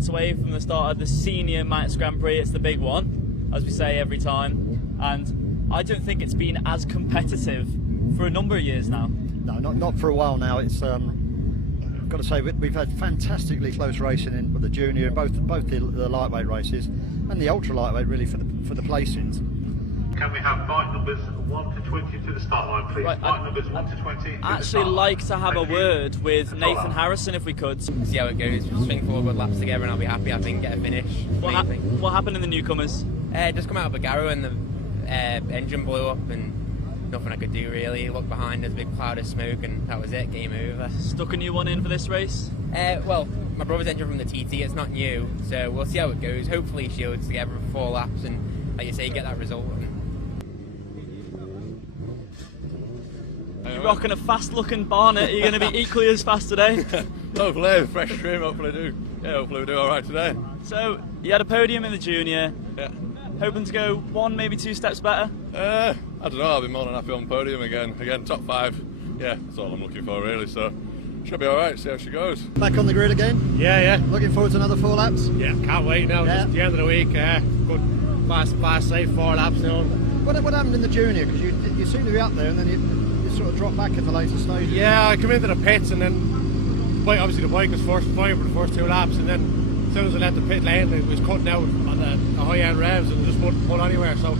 moments away from the start of the senior Manx Grand Prix. It's the big one, as we say every time, and I don't think it's been as competitive for a number of years now. No, not for a while now. It's I've got to say we've had fantastically close racing in the junior, both the lightweight races and the ultra lightweight, really, for the placings. Can we have bike numbers 1 to 20 to the start line, please? Right, bike numbers 1 to 20. I'd actually like to have a word with Nathan Harrison, if we could. See how it goes. String 4 good laps together, and I'll be happy. I think get a finish. What happened in the newcomers? Just come out of a Garrow and the engine blew up, and nothing I could do really. Looked behind, there's a big cloud of smoke, and that was it. Game over. Stuck a new one in for this race? Well, my brother's engine from the TT. It's not new, so we'll see how it goes. Hopefully, she holds together for 4 laps, and like you say, get that result. You're rocking a fast-looking Barnet. Are you going to be equally as fast today? Hopefully, fresh trim. Hopefully, do. Yeah, hopefully we do all right today. So you had a podium in the junior. Yeah. Hoping to go 1, maybe 2 steps better. I don't know. I'll be more than happy on podium again. Again, top 5. Yeah, that's all I'm looking for really. So should be all right. See how she goes. Back on the grid again. Yeah. Looking forward to another 4 laps. Yeah, can't wait now. Yeah. Just the end of the week. Good, fast, safe 4 laps now. What happened in the junior? Because you seem to be up there, and then you sort of drop back in the later stages. Yeah, I come into the pits, and then obviously the bike was fine for the first 2 laps, and then as soon as I left the pit lane, it was cutting out on the high end revs, and just wouldn't pull anywhere. So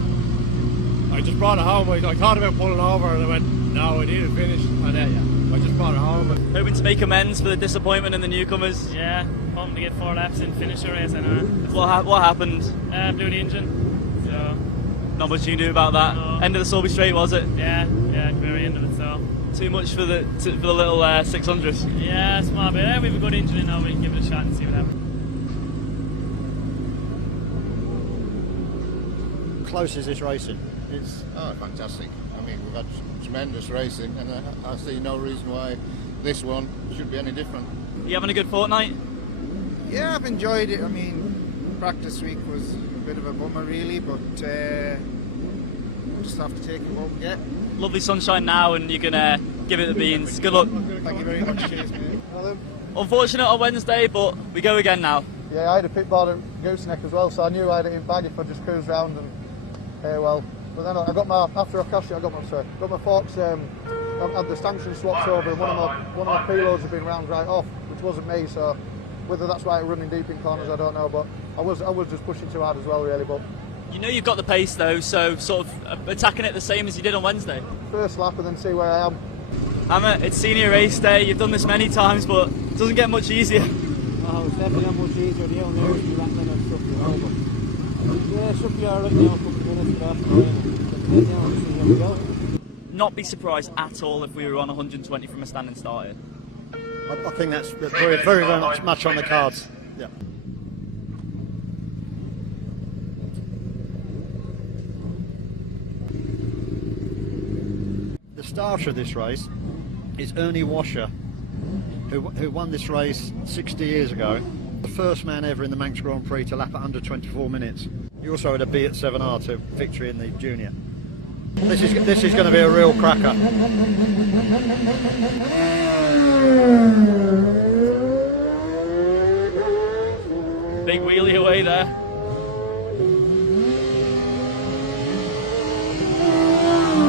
I just brought it home. I thought about pulling over, and I went, no, I need to finish, and then I just brought it home. Hoping to make amends for the disappointment in the newcomers. Yeah, hoping to get 4 laps and finish the race. And What happened? Blew the engine. So not much you knew about that. No. End of the Sulby Straight, was it? Yeah, very end of it. So too much for the little 600s. Yeah, small bit. We have a good engine in now. We can give it a shot and see what happens. Close is this racing? It's fantastic. I mean, we've had tremendous racing, and I see no reason why this one should be any different. You having a good fortnight? Yeah, I've enjoyed it. I mean, practice week was a bit of a bummer really, but we'll just have to take it what we get. Lovely sunshine now, and you can give it the beans. Good luck. Thank you very much. Cheers, mate. Unfortunate on Wednesday, but we go again now. Yeah, I had a pit board at Gooseneck as well, so I knew I had it in bag if I just cruised round and but then I got after I cashed it, I got my forks. I had the stanchion swapped over, and one of my preloads had been round right off, which wasn't me. So whether that's why it running deep in corners, I don't know. But I was just pushing too hard as well, really. But you know you've got the pace though, so sort of attacking it the same as you did on Wednesday. First lap and then see where I am. Emma, it's senior race day. You've done this many times, but it doesn't get much easier. Oh, it's definitely not much easier. The only nerves you rattling and stuff, you know. But yeah, it should be alright now. A couple of minutes after. Here we go. Not be surprised at all if we were on 120 from a standing start. I think that's very much on the cards. Yeah. The starter of this race is Ernie Washer, who won this race 60 years ago. The first man ever in the Manx Grand Prix to lap at under 24 minutes. He also had a B at 7R to victory in the junior. This is going to be a real cracker. Big wheelie away there.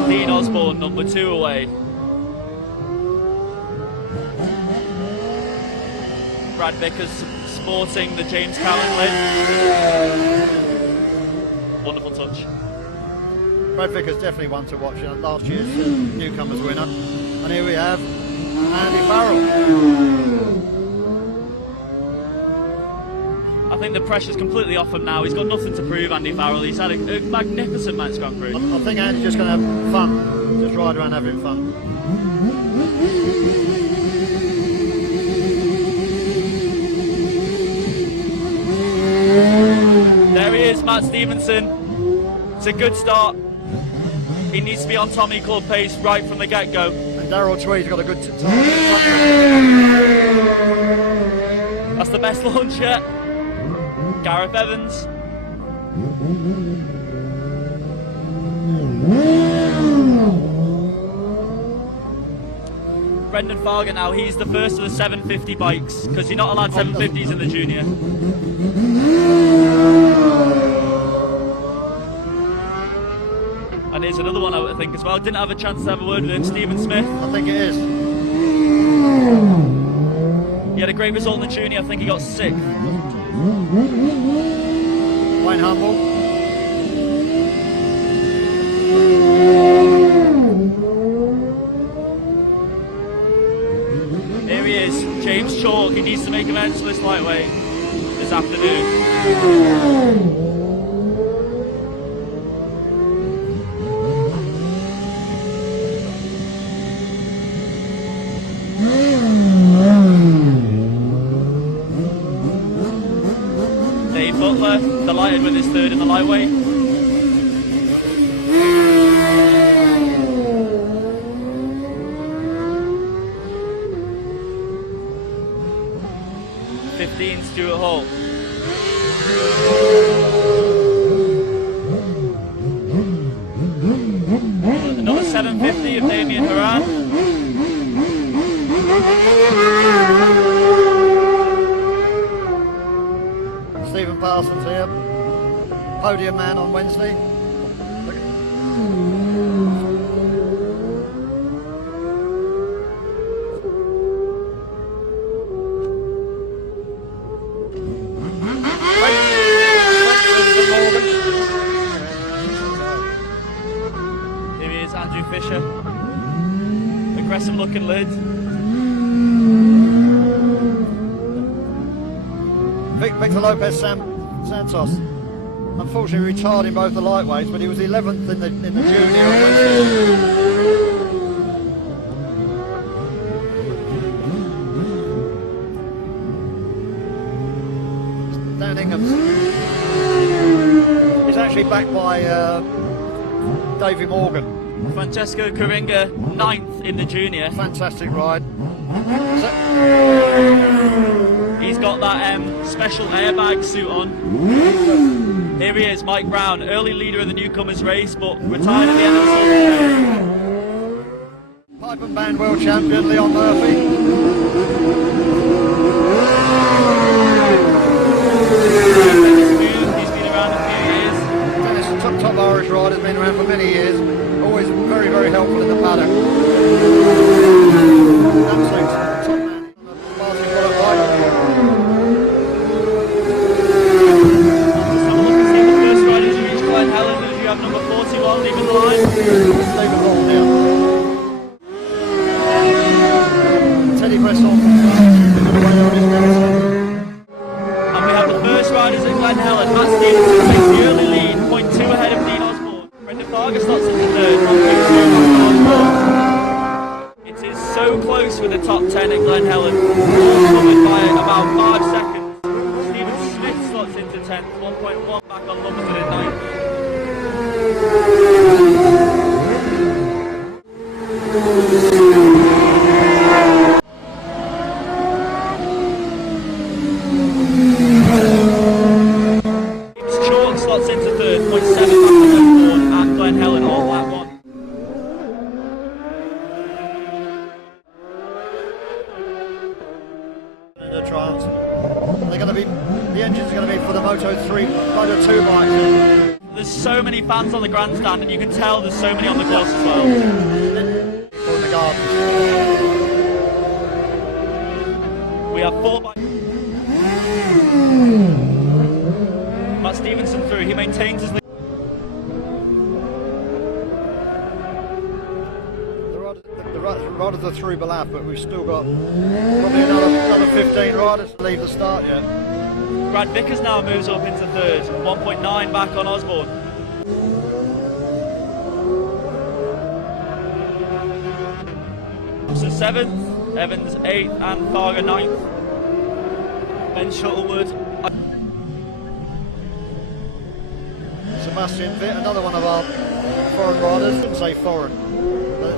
Dean Osborne, number 2 away. Brad Vickers sporting the James Cowan lid. Wonderful touch. Brad Vickers definitely one to watch. Last year's newcomers winner. And here we have Andy Farrell. I think the pressure's completely off him now. He's got nothing to prove, Andy Farrell. He's had a magnificent Manx Grand Prix. I think Andy's just going to have fun. Just ride around having fun. There he is, Matt Stevenson. It's a good start. He needs to be on Tommy Club pace right from the get-go. And Darryl Tweed's got a good time. That's the best launch yet. Gareth Evans. Brendan Farger now, he's the first of the 750 bikes, because you're not allowed 750s in the junior. And here's another one out, I think, as well. Didn't have a chance to have a word with him, Stephen Smith. I think it is. He had a great result in the junior, I think he got 6th. Wayne Humble. Here he is, James Chalk. He needs to make events for this lightweight this afternoon. Dave Butler, delighted with his 3rd in the lightweight. Stuart Hall. Another 750 of Damien Horan. Stephen Parsons here, podium man on Wednesday. Fisher. Aggressive looking lid. Victor Lopez Santos. Unfortunately retired in both the lightweights, but he was 11th in the junior. Dan Ingham's. He's actually backed by Davey Morgan. Francesco Coringa, 9th in the junior. Fantastic ride. He's got that special airbag suit on. Here he is, Mike Brown, early leader of the newcomers race, but retired at the end of the season. Pipe and band world champion Leon Murphy. He's been around a few years. Dennis, top Irish rider, has been around for many years. Always very, very helpful in the paddock. Absolute top man on the Martin Bullock bike. Let's have a look and see the first riders who reached Glen Helen. As you have number 41 leaving the line. Stephen Hall here. Teddy Bresson. And we have the first riders at Glen Helen. Matt Stevenson takes the early lead, 0.2 ahead of Dean Osborne. Brendan Farger slots into 3rd, 1.2. It is so close with the top 10 at Glen Helen, all covered by about 5 seconds. Stephen Smith slots into 10th, 1.1 back on Lumberton at 9th. Chalk slots into 3rd, 0.7 back on Osborne at Glen Helen, all black one. The Triumphs. They're going to be, the engines are going to be for the Moto2 bikes. There's so many fans on the grandstand, and you can tell there's so many on the course as well. Or in the gardens. We have 4 bikes. Matt Stevenson through, he maintains his lead. The riders are through Balap, but we've still got probably another 15 riders to leave the start yet. Brad Vickers now moves up into 3rd, 1.9 back on Osborne. So 7th, Evans 8th, and Farger 9th. Ben Shuttlewood. Sebastian Vitt, another one of our foreign riders. Shouldn't say foreign. But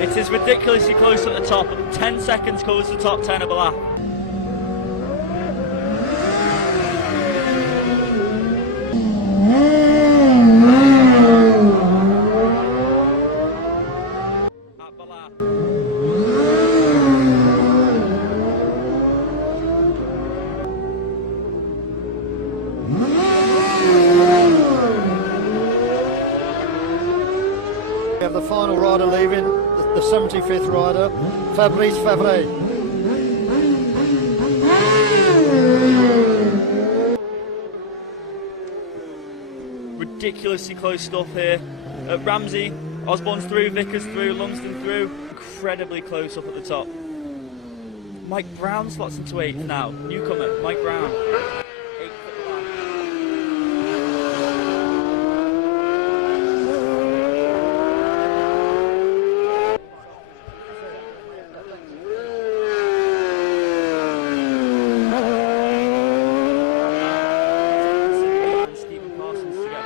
it is ridiculously close at the top. 10 seconds close to the top 10 of a lap. final rider leaving, the 75th rider, Fabrice Favre. Ridiculously close stuff here. Ramsey, Osborne's through, Vickers through, Lumsden through. Incredibly close up at the top. Mike Brown slots into 8th now. Newcomer, Mike Brown. 8th at the line. Stephen Parsons to get a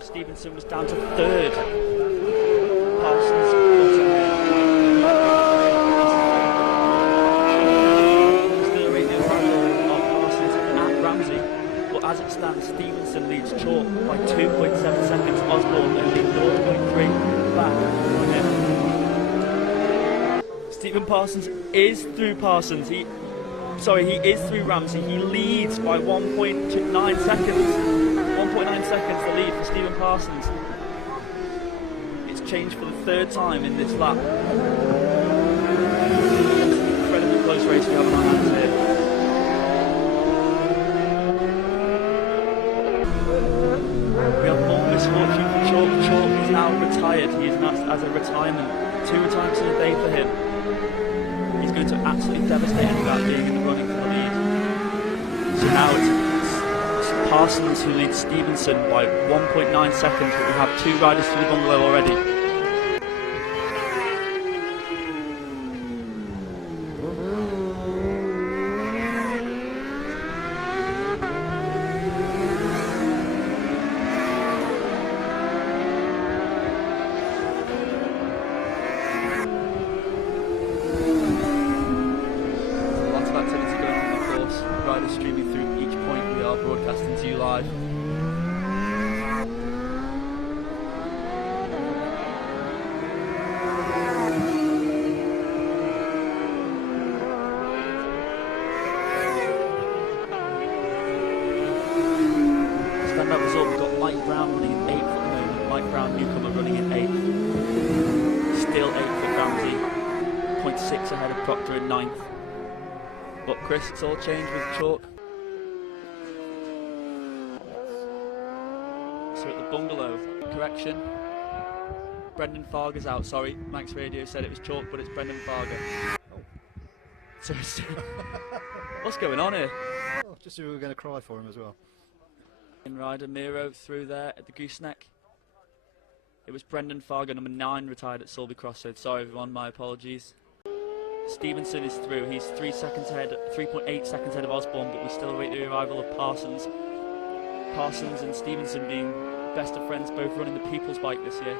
Stevenson was down to 3rd. Parsons got ahead. Still a radio of Parsons at Ramsey, but as it stands, Stevenson leads Chalk by 2.7 seconds. Osborne only 0.3 back on him. Stephen Parsons is through Parsons. He is through Ramsey. He leads by 1.9 seconds. 1.9 seconds the lead for Stephen Parsons. It's changed for the 3rd time in this lap. Incredibly close race we have on our hands here. We have more misfortune for Chalk. Chalk is now retired. He is announced as a retirement. 2 retirements in a day for him. He's going to absolutely devastate him without being in the running for the lead. So now it's Parsons who leads Stevenson by 1.9 seconds, but we have 2 riders through the bungalow already. Lots of activity going on the course. Riders streaming through each point. We are broadcasting to you live. Standout result, we've got Mike Brown running in 8th at the moment. Mike Brown, newcomer, running in 8th. Still 8th at Ramsey. 0.6 ahead of Proctor in 9th. But Chris, it's all changed with Chalk. So at the bungalow, correction. Brendan Farger's out, sorry. Manx Radio said it was Chalk, but it's Brendan Farger. Oh. So what's going on here? Oh, just as we were going to cry for him as well. Rider Miro through there at the gooseneck. It was Brendan Farger, number 9, retired at Sulby Cross. So sorry everyone, my apologies. Stevenson is through. He's 3.8 seconds ahead of Osborne, but we still await the arrival of Parsons. Parsons and Stevenson being best of friends, both running the People's Bike this year.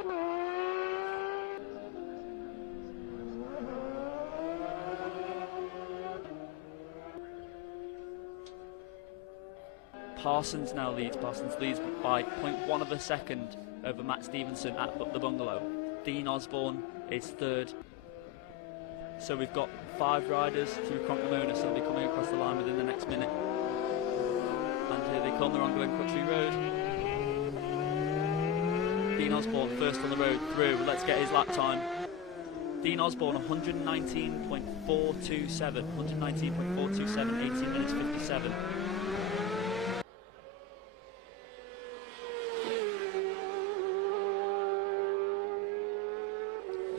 Parsons now leads. Parsons leads by 0.1 of a second over Matt Stevenson at the bungalow. Dean Osborne is 3rd. So we've got 5 riders through Cronk-Ramona, so they'll be coming across the line within the next minute. And here they come, they're on Glen Crutchley Road. Dean Osborne first on the road through. Let's get his lap time. Dean Osborne 119.427, 119.427, 18 minutes 57.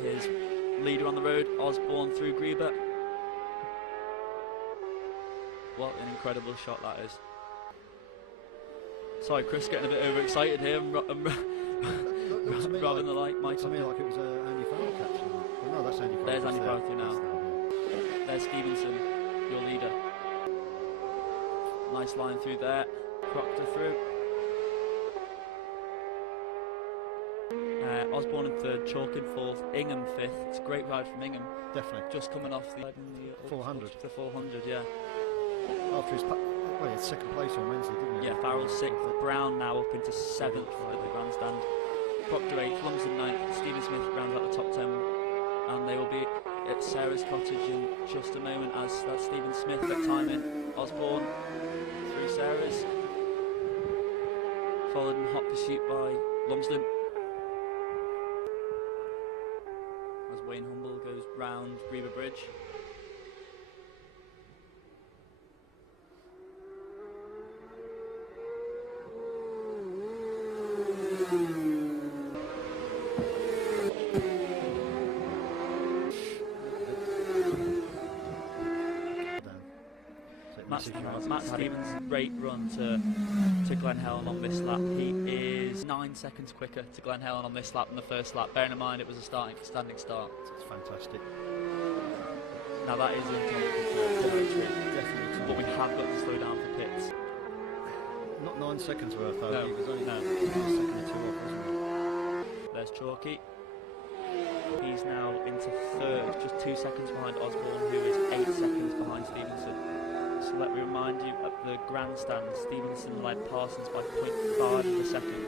Here's leader on the road, Osborne through Greba. What an incredible shot that is. Sorry, Chris, getting a bit overexcited here. I'm to me rather than the light. To me, like it was Andy Farrell catching. Well, no, that's Andy Farrell. There's Andy That's Farrell there. now. There's Stevenson, your leader. Nice line through there. Proctor through. Osborne in third, Chalk in fourth, Ingham fifth. It's a great ride from Ingham. Definitely. Just coming off the 400. The 400, yeah. After his he had second place on Wednesday, didn't he? Yeah, Farrell's sixth. Brown now up into seventh at the grandstand. Proctor eighth, Lumsden ninth. Stephen Smith rounds out the top 10, and they will be at Sarah's cottage in just a moment as that's Stephen Smith at timing. Osborne through Sarah's, followed in hot pursuit by Lumsden. As Wayne Humble goes round Reba Bridge. Matt Stevens' great run to Glen Helen on this lap. He is 9 seconds quicker to Glen Helen on this lap than the first lap. Bearing in mind it was a standing start. It's fantastic. Now that is definitely, but we have got to slow down for pits. Not 9 seconds worth though. No, He was only no. a second or two off, wasn't he? There's Chalky. He's now into third, just 2 seconds behind Osborne, who is 8 seconds behind Stevenson. So let me remind you, at the grandstand, Stevenson led Parsons by 0.5 of a second.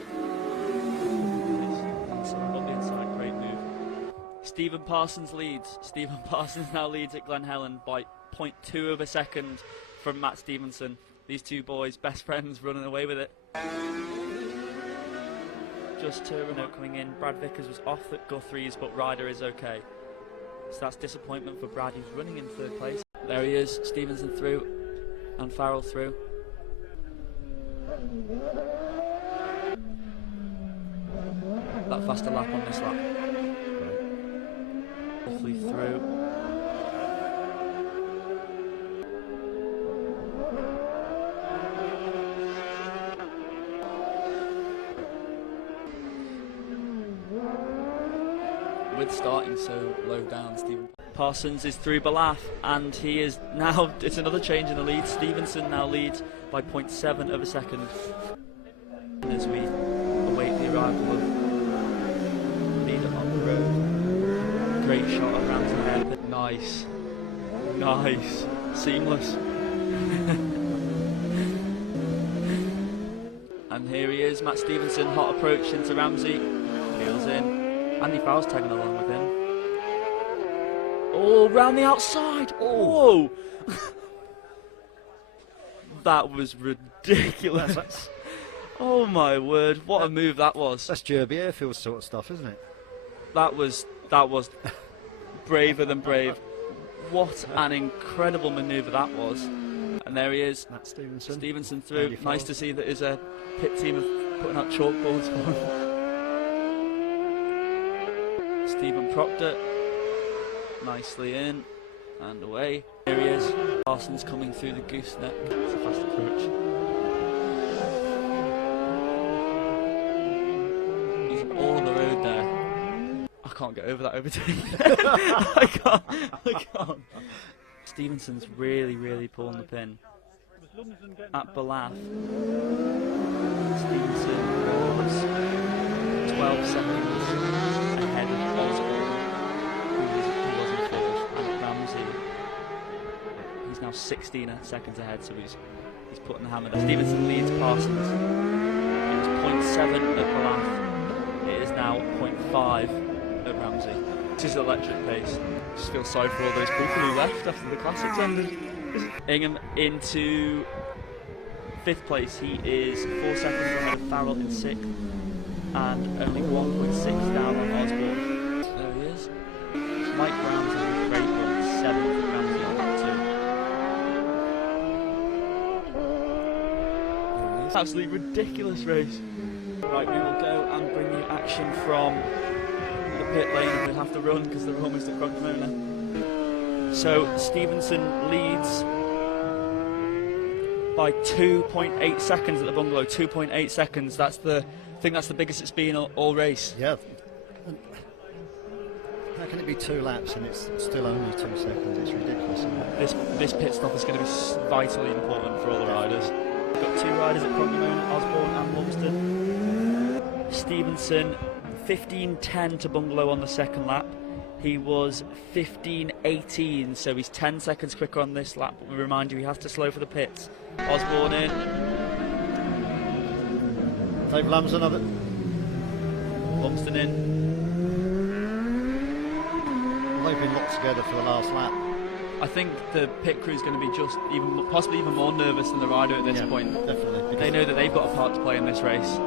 Up the inside, great move. Stephen Parsons leads. Stephen Parsons now leads at Glen Helen by 0.2 of a second from Matt Stevenson. These two boys, best friends, running away with it. Just Turbino coming in. Brad Vickers was off at Guthrie's, but Ryder is okay. So that's disappointment for Brad, who's running in third place. There he is, Stevenson through, and Farrell through. That faster lap on this lap. Roughly through. With starting so low down, Stephen Parsons is through Balaf, and he is now, it's another change in the lead. Stevenson now leads by 0.7 of a second as we await the arrival of leader on the road. Great shot of Ramsey there. Nice. Nice. Seamless. And here he is, Matt Stevenson, hot approach into Ramsey. Peels in. Andy Farrell's tagging along with him. Oh, round the outside. Oh, that was ridiculous. Oh my word, what a move that was. That's Derby Airfield sort of stuff, isn't it? That was braver than brave. What an incredible manoeuvre that was. And there he is, Matt Stevenson. Stevenson through. Nice to see that his pit team have putting out chalkboards for him. Stephen Proctor, nicely in and away. Here he is. Parsons coming through the gooseneck. It's a fast approach. He's all on the road there. I can't get over that overtake. I can't. Stevenson's really pulling the pin. At Balaf, Stevenson was 12 seconds ahead of Osborne, who was in fourth, and Ramsey. He's now 16 seconds ahead, so he's putting the hammer there. Stevenson leads Parsons. It was 0.7 at Balaf. It is now 0.5 at Ramsey. This is electric pace. Just feel sorry for all those people who left after the classics ended. Ingham into 5th place. He is 4 seconds ahead of Farrell in 6th, and only 1.6 down on Osborne. There he is. Mike Brown's in a great run, 7th at Ramsey on lap 2. Absolutely ridiculous race. Right, we will go and bring you action from the pit lane. We'll have to run because they're almost at Crocomona. So Stevenson leads by 2.8 seconds at the bungalow. 2.8 seconds. That's the think that's the biggest it's been all race. Yeah. How can it be 2 laps and it's still only 2 seconds? It's ridiculous, isn't it? This pit stop is going to be vitally important for all the riders. We've got 2 riders at Cronknamona, Osborne and Lumsden. Stevenson, 15.10 to Bungalow on the second lap. He was 15.18, so he's 10 seconds quicker on this lap. But we remind you, he has to slow for the pits. Osborne in. Dave Lumsden of it. Lumsden in. They've been locked together for the last lap. I think the pit crew is going to be possibly even more nervous than the rider at this point. Definitely. They know that they've got a part to play in this race.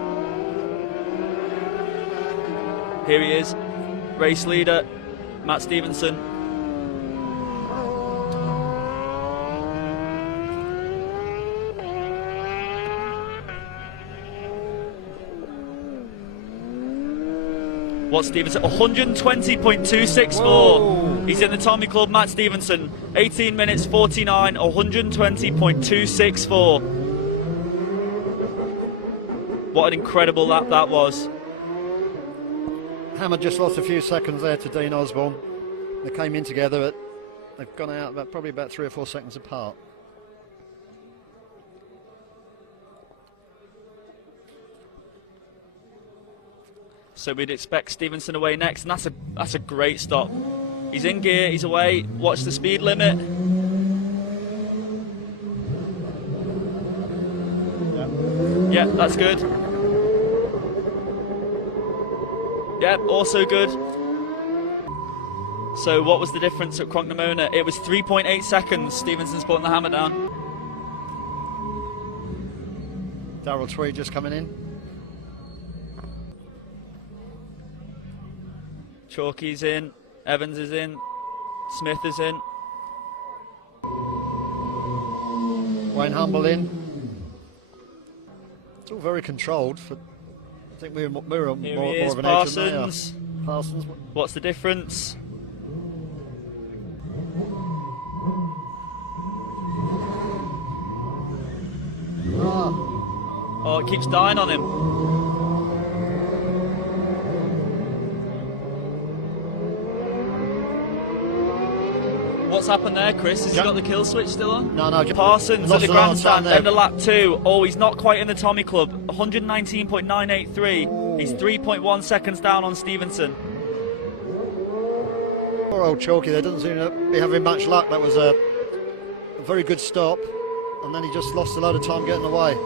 Here he is, race leader, Matt Stevenson. What's Stevenson? 120.264. He's in the Tommy Club, Matt Stevenson. 18 minutes 49, 120.264. What an incredible lap that was. Hammer just lost a few seconds there to Dean Osborne. They came in together, but they've gone out probably about 3 or 4 seconds apart. So we'd expect Stevenson away next, and that's a great stop. He's in gear, he's away. Watch the speed limit. Yeah, that's good. Yeah, also good. So what was the difference at Cronknamona? It was 3.8 seconds. Stevenson's putting the hammer down. Darrell Tweed just coming in. Chalky's in, Evans is in, Smith is in. Wayne Humble in. It's all very controlled. I think we're more of an edge than they are. Parsons. Parsons. What's the difference? Oh, it keeps dying on him. What's happened there, Chris? Has he got the kill switch still on? No. Parsons at the grandstand, end of lap 2. Oh, he's not quite in the Tommy Club. 119.983. He's 3.1 seconds down on Stevenson. Poor old Chalky, they doesn't seem to be having much luck. That was a very good stop, and then he just lost a load of time getting away.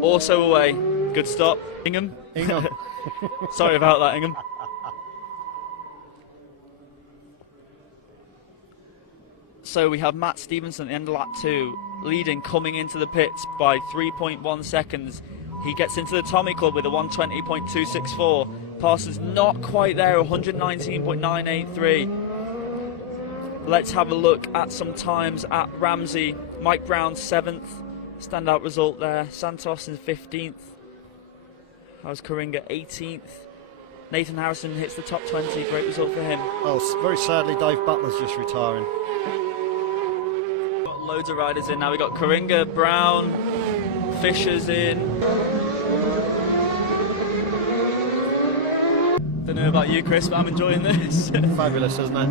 Also away. Good stop. Ingham. Sorry about that, Ingham. So we have Matt Stevenson at the end of lap 2, leading, coming into the pits by 3.1 seconds. He gets into the Tommy Club with a 120.264. Parsons not quite there, 119.983. Let's have a look at some times at Ramsey. Mike Brown 7th, standout result there. Santos in 15th. How's Coringa 18th? Nathan Harrison hits the top 20, great result for him. Oh, very sadly, Dave Butler's just retiring. Got loads of riders in now. We got Coringa, Brown, Fisher's in. Don't know about you, Chris, but I'm enjoying this. Fabulous, isn't it?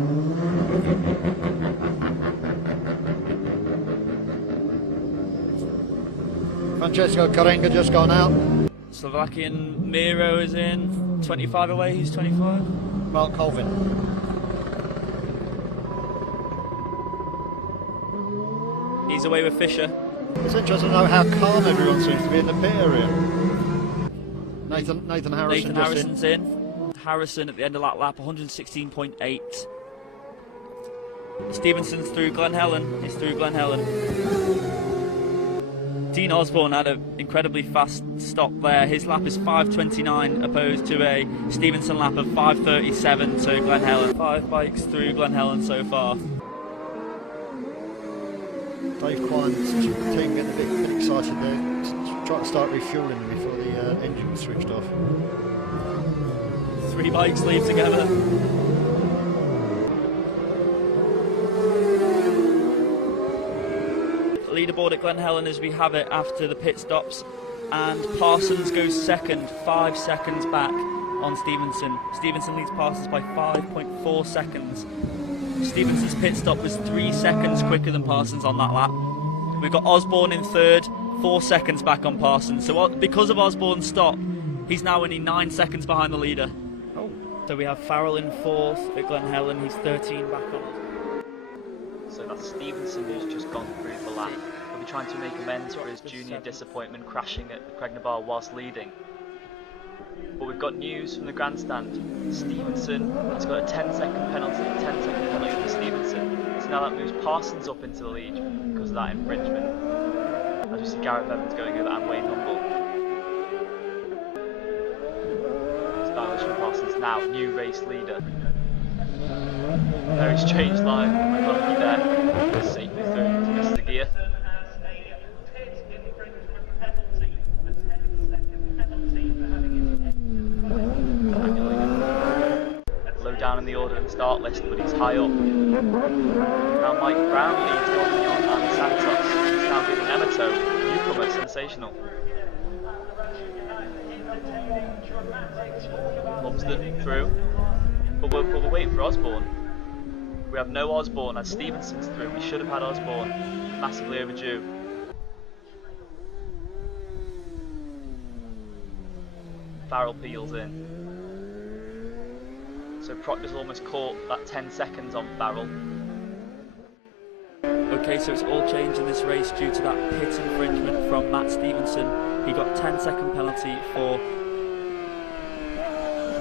Francesco Coringa just gone out. Slovakian Miro is in, 25 away, he's 25. Mark Colvin. He's away with Fisher. It's interesting to know how calm everyone seems to be in the pit area. Nathan Harrison. Nathan Harrison's in. Harrison at the end of that lap, 116.8. Stevenson's through Glen Helen. He's through Glen Helen. Dean Osborne had an incredibly fast stop there. His lap is 5:29 opposed to a Stevenson lap of 5:37 to Glen Helen. 5 bikes through Glen Helen so far. Dave Quine's team getting a bit excited there. Trying to start refueling before the engine was switched off. 3 bikes leave together. leaderboard at Glen Helen as we have it after the pit stops, and Parsons goes second, 5 seconds back on Stevenson. Stevenson leads Parsons by 5.4 seconds. Stevenson's pit stop was 3 seconds quicker than Parsons on that lap. We've got Osborne in third, 4 seconds back on Parsons. So because of Osborne's stop, he's now only 9 seconds behind the leader. So we have Farrell in fourth at Glen Helen, he's 13 back on. So that's Stevenson who's just gone through the lap. He'll be trying to make amends for his junior disappointment crashing at the Cregnabar whilst leading. But we've got news from the grandstand. Stevenson has got a 10-second penalty, for Stevenson. So now that moves Parsons up into the lead because of that infringement. As we see Gareth Evans going over and Wayne Humble. Stylish from Parsons now, new race leader. Very strange line, McConaughey there, safely through to miss the gear. Low down in the order and start list, but he's high up. Now Mike Brown leads Gomignon and Santos. He's now giving Emato, newcomer, sensational. Lumsden through, but we're waiting for Osborne. We have no Osborne as Stevenson's through. We should have had Osborne, massively overdue. Farrell peels in. So Proctor's almost caught that 10 seconds on Farrell. Okay, so it's all changed in this race due to that pit infringement from Matt Stevenson. He got a 10-second penalty for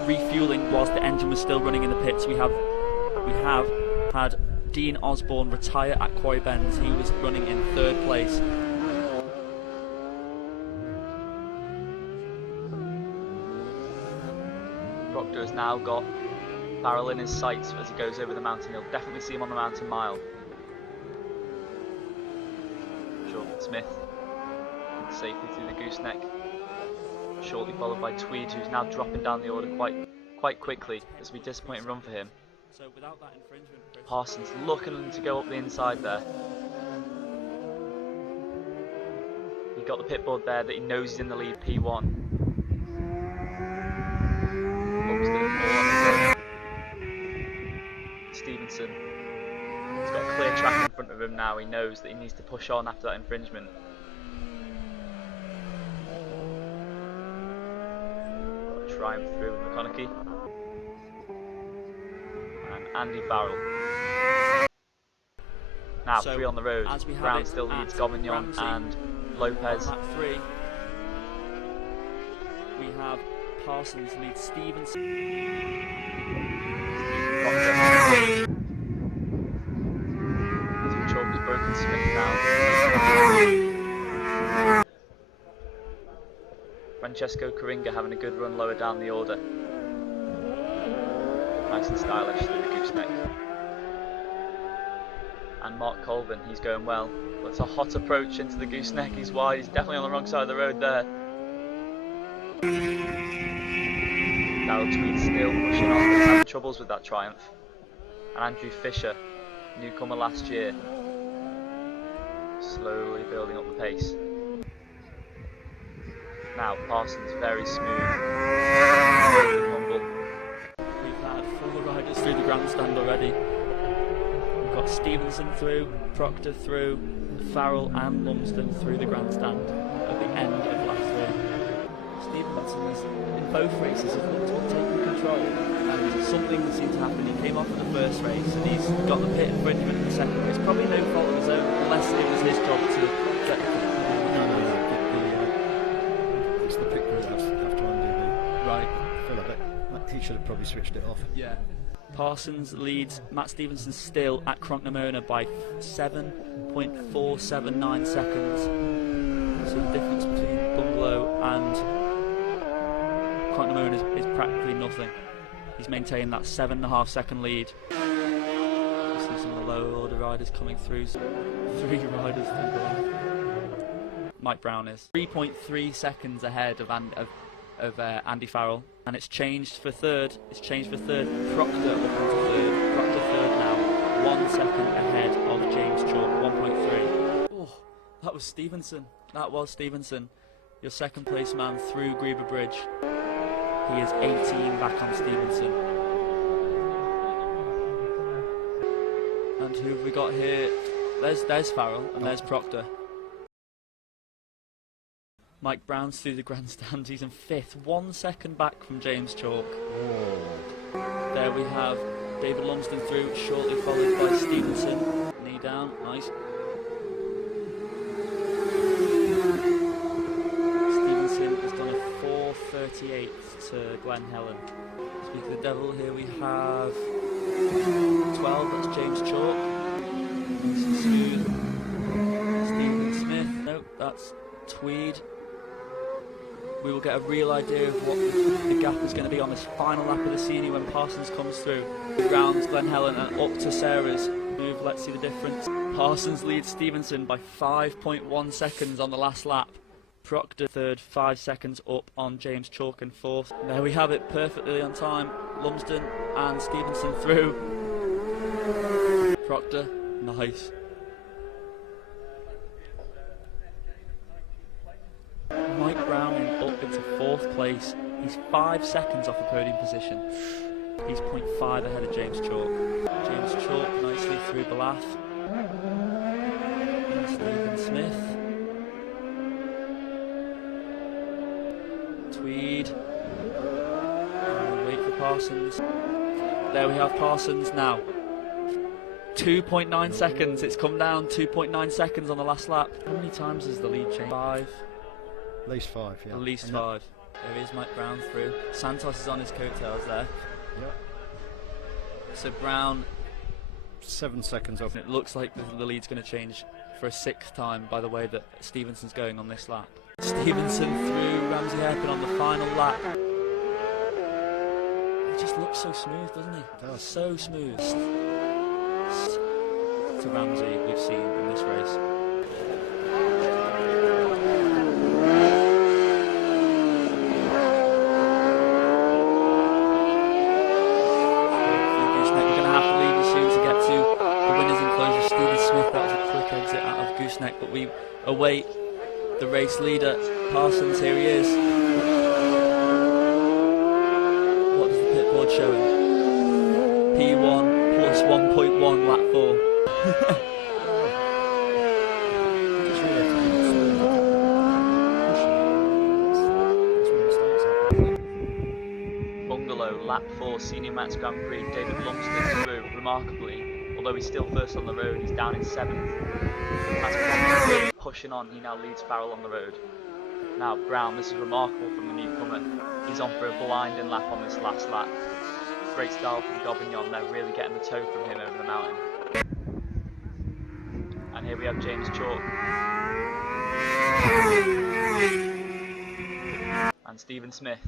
refueling whilst the engine was still running in the pits. We have had Dean Osborne retire at Quarry Bends. He was running in third place. Proctor has now got Farrell in his sights as he goes over the mountain. He'll definitely see him on the mountain mile. Shortly Smith safely through the gooseneck, shortly followed by Tweed, who's now dropping down the order quite quickly. This will be a disappointing run for him. So without that infringement, Parsons looking to go up the inside there. He got the pit board there that he knows he's in the lead, P1. Stevenson. He's got a clear track in front of him now. He knows that he needs to push on after that infringement. Got a triumph through with McConaughey. And Andy Farrell. Now so 3 on the road. As we have Brown still leads Gomignon and Lopez. Lap 3. We have Parsons leads Stevenson. Chalk has broken Smith now. Francesco Coringa having a good run lower down the order. Nice and stylish through the gooseneck. And Mark Colvin, he's going well. But it's a hot approach into the gooseneck. He's wide, he's definitely on the wrong side of the road there. Darryl Tweed still pushing on. He's having troubles with that triumph. And Andrew Fisher, newcomer last year, slowly building up the pace. Now Parsons very smooth, humble. We've had 4 riders through the grandstand already. We've got Stevenson through, Proctor through, Farrell and Lumsden through the grandstand at the end of lap 3. Stevenson has, in both races, has looked to have taken control, and something seemed to happen. He came off in the first race and he's got the pit infringement in the second race. Probably no fault of his own, unless it was his job to get the It's the pit crew that have to undo the... Right. I feel a bit like he should have probably switched it off. Yeah. Parsons leads Matt Stevenson still at Cronknamona by 7.479 seconds. So the difference between Bungalow and Cronknamona is practically nothing. He's maintained that 7.5 second lead. You see some of the lower order riders coming through. 3 riders through the line. Mike Brown is 3.3 seconds ahead of Andy Farrell, and it's changed for third. Proctor up into third. Proctor third now, 1 second ahead of James Chalk, 1.3. Oh, That was Stevenson. That was Stevenson. Your second place man through Grieber Bridge. He is 18 back on Stevenson. And who have we got here? There's Farrell and there's Proctor. Mike Brown's through the grandstand. He's in 5th, 1 second back from James Chalk. There we have David Lumsden through, shortly followed by Stevenson. Knee down, nice. Stevenson has done a 4:38 to Glen Helen. Speak of the devil, here we have 12, that's James Chalk. Nice and smooth. Stephen Smith, nope, that's Tweed. We will get a real idea of what the gap is going to be on this final lap of the senior when Parsons comes through. Rounds Glen Helen and up to Sarah's. Move, let's see the difference. Parsons leads Stevenson by 5.1 seconds on the last lap. Proctor third, 5 seconds up on James Chalk in 4th. There we have it, perfectly on time. Lumsden and Stevenson through. Proctor, nice. Mike Brown up into 4th place. He's 5 seconds off the podium position. He's 0.5 ahead of James Chalk. James Chalk nicely through Balath. And Stephen Smith. Tweed. And we'll wait for Parsons. There we have Parsons now. 2.9 seconds. It's come down 2.9 seconds on the last lap. How many times has the lead changed? 5. At least 5, yeah. At least 5. There is Mike Brown through. Santos is on his coattails there. Yep. So Brown, 7 seconds off. it looks like the lead's going to change for a 6th time by the way that Stevenson's going on this lap. Stevenson through Ramsey Hairpin on the final lap. He just looks so smooth, doesn't he? It does. So smooth. To Ramsey we've seen in this race. Gooseneck, but we await the race leader, Parsons. Here he is. What does the pit board show him? P1 plus 1.1 lap 4. Bungalow, lap 4, Senior Manx Grand Prix, David Lumsden through, remarkably. Although he's still first on the road, he's down in 7th. That's really pushing on, he now leads Farrell on the road. Now Brown, this is remarkable from the newcomer. He's on for a blinding lap on this last lap. Great style from Gaubignon, they're really getting the toe from him over the mountain. And here we have James Chalk. And Stephen Smith.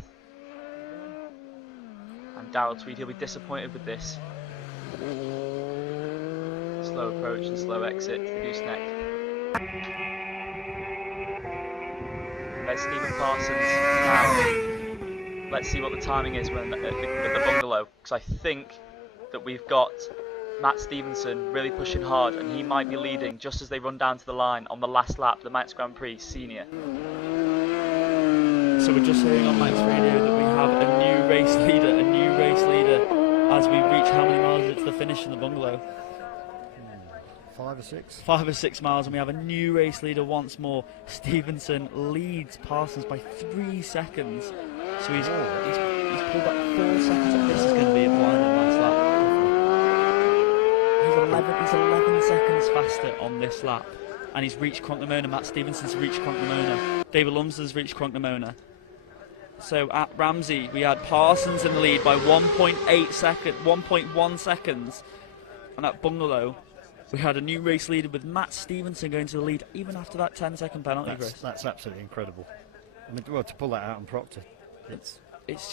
And Darrell Tweed, he'll be disappointed with this. Slow approach and slow exit to the gooseneck. There's Stephen Parsons now. Let's see what the timing is when at the bungalow, because I think that we've got Matt Stevenson really pushing hard, and he might be leading just as they run down to the line on the last lap, the Manx Grand Prix Senior. So we're just hearing on Manx Radio that we have a new race leader, as we reach how many miles to the finish in the bungalow? 5 or 6. 5 or 6 miles, and we have a new race leader once more. Stevenson leads Parsons by 3 seconds. So he's pulled back 4 seconds, and this is going to be a blinding last lap. He's 11 seconds faster on this lap. And he's reached Cronk-Lamona. Matt Stevenson's reached Cronk-Lamona. David Lumsden's reached Cronk-Lamona. So at Ramsey, we had Parsons in the lead by 1.1 seconds. And at Bungalow, we had a new race leader with Matt Stevenson going to the lead even after that 10-second penalty. That's absolutely incredible. I mean, well, to pull that out on Proctor, it's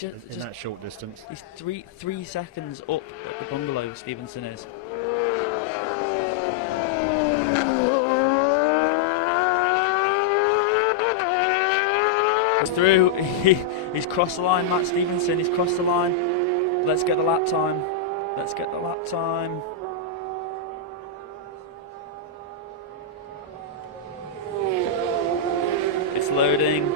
just in that short distance. He's three seconds up at the Bungalow. Stevenson is. Through, he's crossed the line. Matt Stevenson, he's crossed the line. Let's get the lap time. It's loading.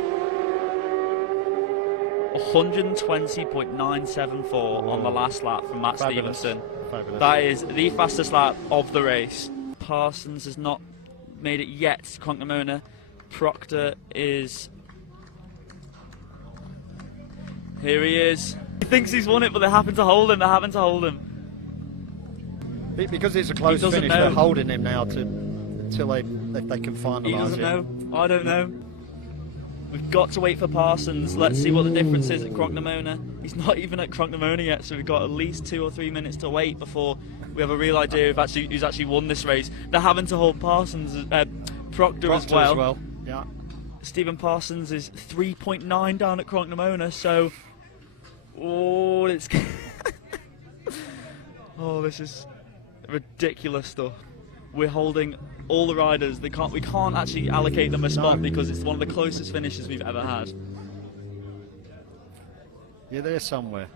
120.974 on the last lap from Matt Fabulous. Stevenson. Fabulous. That is the fastest lap of the race. Parsons has not made it yet to Cronknamona. Proctor is... Here he is. He thinks he's won it, but they happen to hold him. They happen to hold him. Because it's a close doesn't finish, know. they're holding him now until they can finalise He doesn't it. know. I don't know. We've got to wait for Parsons. Let's see what the difference is at Cronknamona. He's not even at Cronknamona yet, so we've got at least 2 or 3 minutes to wait before we have a real idea of who's actually won this race. They're having to hold Parsons, Proctor as well. Yeah. Stephen Parsons is 3.9 down at Cronknamona, so it's this is ridiculous stuff. We're holding all the riders. We can't actually allocate them a spot because it's one of the closest finishes we've ever had. You're there somewhere.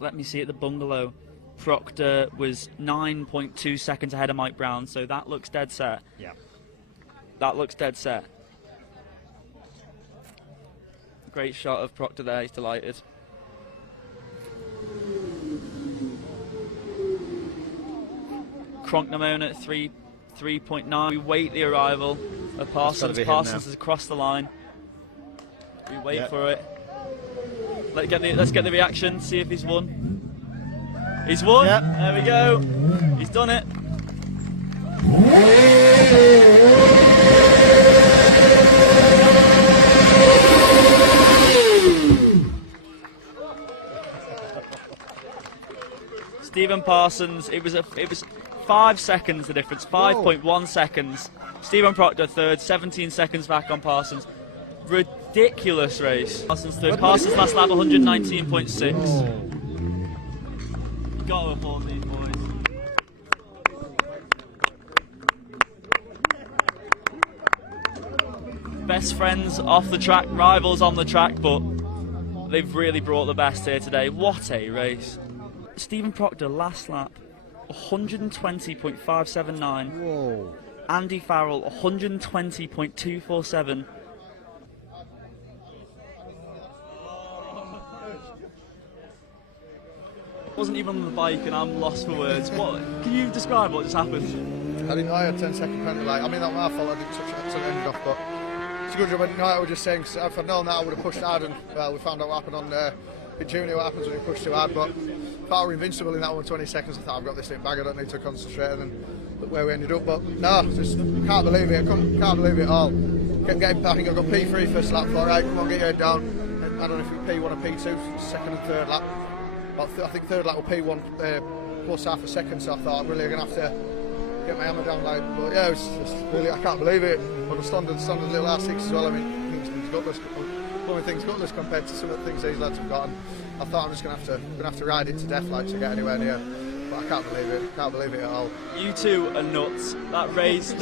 Let me see at the bungalow. Proctor was 9.2 seconds ahead of Mike Brown, so that looks dead set. Yeah. That looks dead set. Great shot of Proctor there, he's delighted. Cronknamona at 3.9. We wait the arrival of Parsons. Parsons is across the line. We wait for it. Let's get the reaction, see if he's won. He's won! Yep. There we go. He's done it. Stephen Parsons, it was 5 seconds the difference, 5.1 seconds. Stephen Proctor third, 17 seconds back on Parsons. Ridiculous race. Parsons third. Parsons last lap 119.6. Got to applaud these boys. Best friends off the track, rivals on the track, but they've really brought the best here today. What a race. Stephen Proctor last lap 120.579. Whoa. Andy Farrell 120.247. Wasn't even on the bike and I'm lost for words. What can you describe what just happened? I didn't know I had 10-second penalty. I mean, that's my fault. I didn't touch it until it ended off, but it's a good job I didn't know. I was just saying, 'cause if I'd known that, I would have pushed hard, and well, we found out what happened on in junior. What happens when you push too hard? But if I were invincible in that 120 seconds, I thought I've got this in bag. I don't need to concentrate, and then look where we ended up. But no, just can't believe it. Can't believe it at all. Getting, I think I've got P3 first lap. All right, come on, get your head down. I don't know if you P1 or P2, second and third lap. But I think third lap will P1 plus half a second. So I thought I'm really going to have to get my hammer down. But yeah, it's really, I can't believe it. On the standard little R6 as well. I mean, things gutless. One of the things gutless compared to some of the things these lads have got. And I thought I'm just going to have to ride it to death, to get anywhere near. But I can't believe it. Can't believe it at all. You two are nuts. That race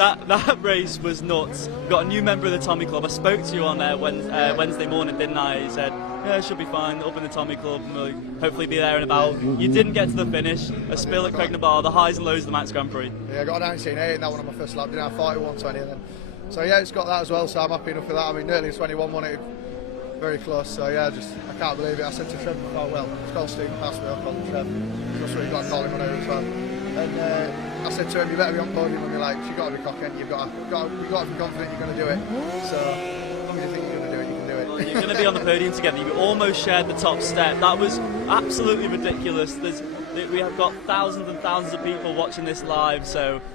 was nuts. We've got a new member of the Tommy Club. I spoke to you on there Wednesday morning, didn't I? He said, yeah, it should be fine, up in the Tommy Club, and we'll hopefully be there and about. You didn't get to the finish, a spill at Craignabar, the highs and lows of the Manx Grand Prix. Yeah, I got a 19.8 in that one on my first lap, didn't I? 41.20 and then. So yeah, it's got that as well, so I'm happy enough with that. I mean, nearly 21 won it, very close, so yeah, I can't believe it. I said to Trev, it's called Stephen, pass me, I'll call him Trev. That's what you've got to call him on as well. And I said to him, you better be on podium, and you're like, you've got to be cocky, you've got to be confident you're going to do it. So, as long as you think you're going to do it, you can do it. Well, you're going to be on the podium together. You almost shared the top step. That was absolutely ridiculous. We have got thousands and thousands of people watching this live,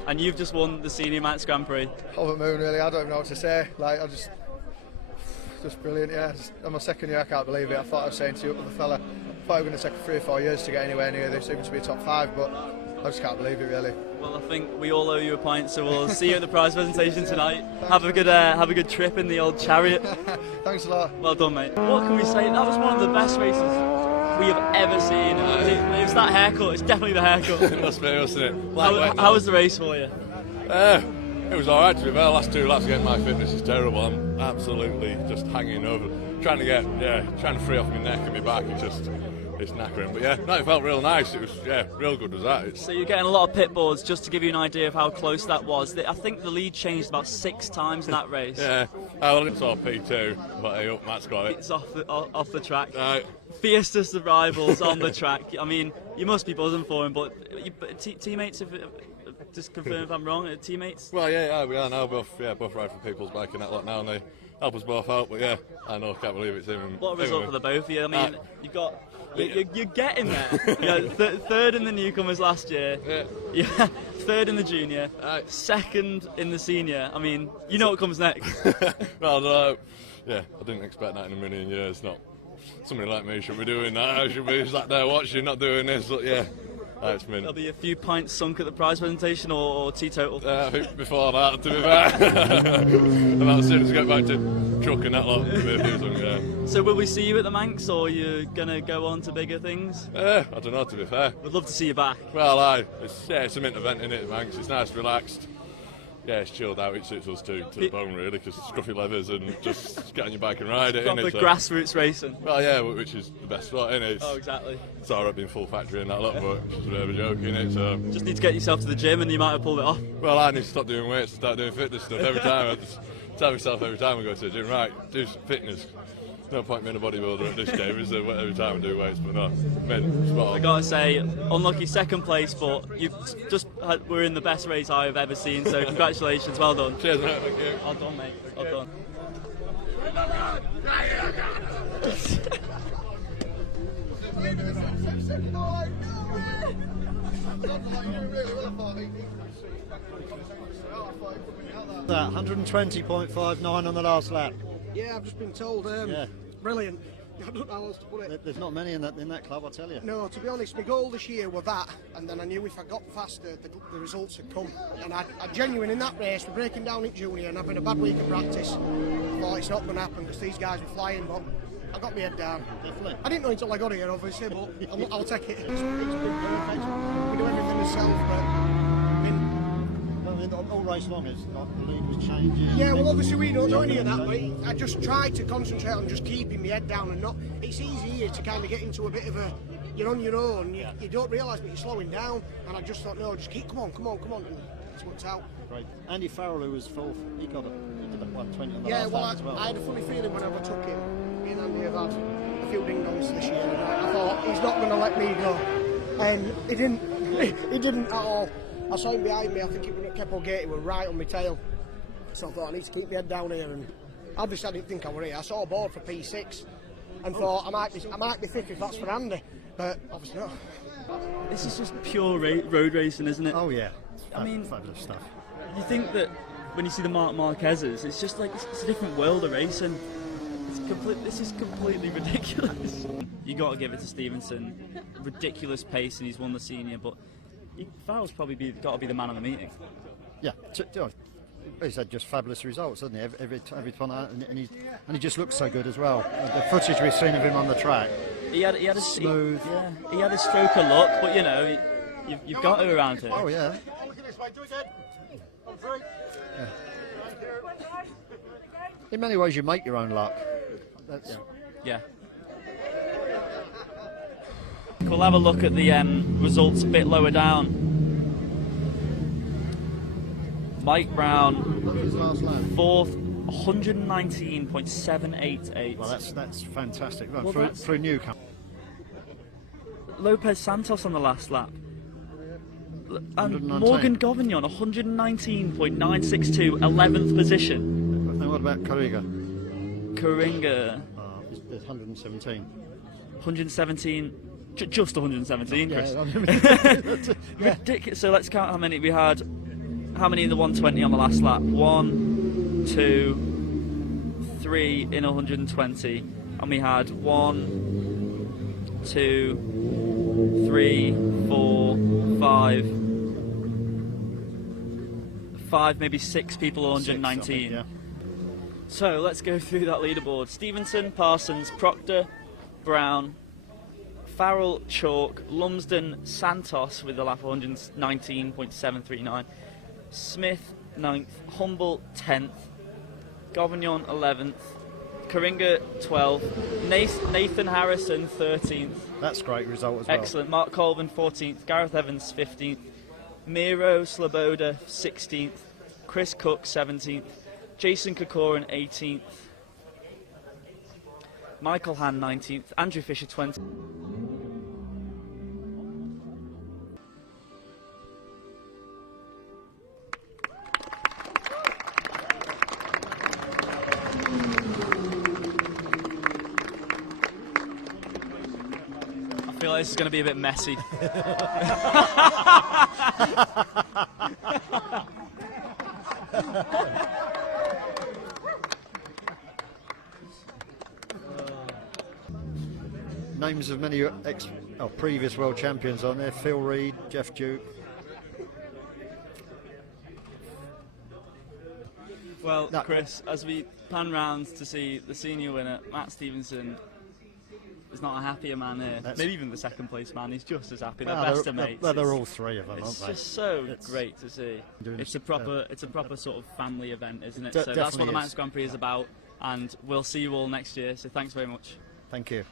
and you've just won the Senior Manx Grand Prix. Over the moon, really. I don't even know what to say. Just brilliant, yeah. On my second year, I can't believe it. I thought I was saying to you up with the fella, I thought it was going to take 3 or 4 years to get anywhere near this, even to be top 5, but I just can't believe it, really. Well, I think we all owe you a pint, so we'll see you at the prize presentation tonight. Have a good trip in the old chariot. Thanks a lot. Well done, mate. What can we say? That was one of the best races we have ever seen. It was that haircut. It's definitely the haircut. It must be, wasn't it? How was the race for you? It was alright, to be fair. Last 2 laps getting my fitness is terrible. I'm absolutely just hanging over, trying to free off my neck and my back. It's knackering, but yeah, no, it felt real nice. It was, real good was that. So you're getting a lot of pit boards, just to give you an idea of how close that was. I think the lead changed about 6 times in that race. Yeah, I saw P2, but hey, up, Matt's got it. It's off the track. Right. Fiercest of rivals on the track. I mean, you must be buzzing for him, but teammates have just confirm if I'm wrong. Teammates? Well, yeah, we are now both ride for People's Bike and that lot now, and they help us both out. But yeah, I know, can't believe it's him. What a result for the both of you. I mean, you've got. You're getting there. Yeah, third in the newcomers last year. Yeah, third in the junior. Second in the senior. I mean, you know what comes next. Well, yeah, I didn't expect that in a million years. Not somebody like me should be doing that. I should be sat there watching, not doing this. But yeah, it's been. There'll be a few pints sunk at the prize presentation, or teetotal. I think before that, to be fair. About as soon as I get back to truck and that lot, yeah. So will we see you at the Manx, or you're gonna go on to bigger things? I don't know, to be fair. We'd love to see you back. Well, it's a mint event, innit, Manx. It's nice, relaxed. Yeah, it's chilled out. It suits us to the bone, really, because scruffy leathers and just get on your bike and ride it. Proper grassroots racing. Well, yeah, which is the best sport, innit? Oh, exactly. It's alright being full factory and that lot, but it's just a bit of a joke, innit? So just need to get yourself to the gym, and you might have pulled it off. Well, I need to stop doing weights and start doing fitness stuff every time. I just tell myself every time I go to the gym, right, do some fitness. No point being a bodybuilder at this game, is there? Every time I do weights, but no, man, spot on. I gotta say, unlucky second place, but you were in the best race I've ever seen. So congratulations, well done. Cheers, mate. Thank you. Well done, mate. Well done. That 120.59 on the last lap. Yeah, I've just been told. Brilliant. I don't know how else to put it. There's not many in that club, I tell you. No, to be honest, my goal this year was that, and then I knew if I got faster, the results would come. And I genuine in that race, we're breaking down in junior and having a bad week of practice. I thought it's not going to happen because these guys were flying, but I got my head down. Definitely. I didn't know until I got here, obviously, but I'll take it. It's been perfect. We do everything ourselves, but. All race long, it's not the lead was changing. Yeah, well, obviously we don't know any of that, but I just try to concentrate on just keeping my head down and not. It's easy here to kind of get into a bit of a. You're on your own. You don't realise that you're slowing down, and I just thought, no, just keep. Come on, and it's worked out. Great. Andy Farrell, who was fourth, he got into the 120 on the last lap as well. I had a funny feeling when I overtook him. Me and Andy have had a few ding-dongs this year, and I thought he's not going to let me go, and he didn't. He didn't at all. I saw him behind me, I think it was at Keppel Gate, he was right on my tail. So I thought I need to keep my head down here, and obviously I didn't think I were here. I saw a board for P6 and thought I might be thick if that's for Andy, but obviously not. This is just pure road racing, isn't it? Oh yeah. I mean, fabulous stuff. You think that when you see the Marc Marquez's, it's just like it's a different world of racing. This is completely ridiculous. You got to give it to Stevenson. Ridiculous pace, and he's won the senior, but Farrell's probably got to be the man of the meeting. Yeah, he's had just fabulous results, hasn't he? Every time, and he just looks so good as well. The footage we've seen of him on the track, he had a smooth. He had a stroke of luck, but you know, you've got to around him. Oh yeah. In many ways, you make your own luck. Yeah. We'll have a look at the results a bit lower down. Mike Brown, fourth, 119.788. Well, that's fantastic. Well, through Newcombe. Lopez Santos on the last lap. And Morgan Govignon, 119.962, 11th position. And what about Coringa? There's 117. 117. Just 117, Chris. Yeah. Ridiculous. So let's count how many we had. How many in the 120 on the last lap? 1, 2, 3 in 120, and we had 1, 2, 3, 4, 5, maybe 6 people 119. Yeah. So let's go through that leaderboard. Stevenson, Parsons, Proctor, Brown, Farrell, Chalk, Lumsden, Santos with the lap 119.739, Smith 9th, Humble 10th, Govignon 11th, Coringa 12th, Nathan Harrison 13th. That's a great result as well. Excellent. Mark Colvin 14th, Gareth Evans 15th, Miro Sloboda 16th, Chris Cook 17th, Jason Kokorin 18th. Michael Han 19th. Andrew Fisher 20th. I feel like this is going to be a bit messy. Names of many previous world champions on there: Phil Reed, Jeff Duke. Well, Chris, as we pan round to see the senior winner, Matt Stevenson, is not a happier man here. Maybe even the second place man. He's just as happy. They're best of mates. Well, they're all three of them, it's aren't they? Just so great to see. It's a proper sort of family event, isn't it? So that's what the Manx Grand Prix is about, and we'll see you all next year. So thanks very much. Thank you.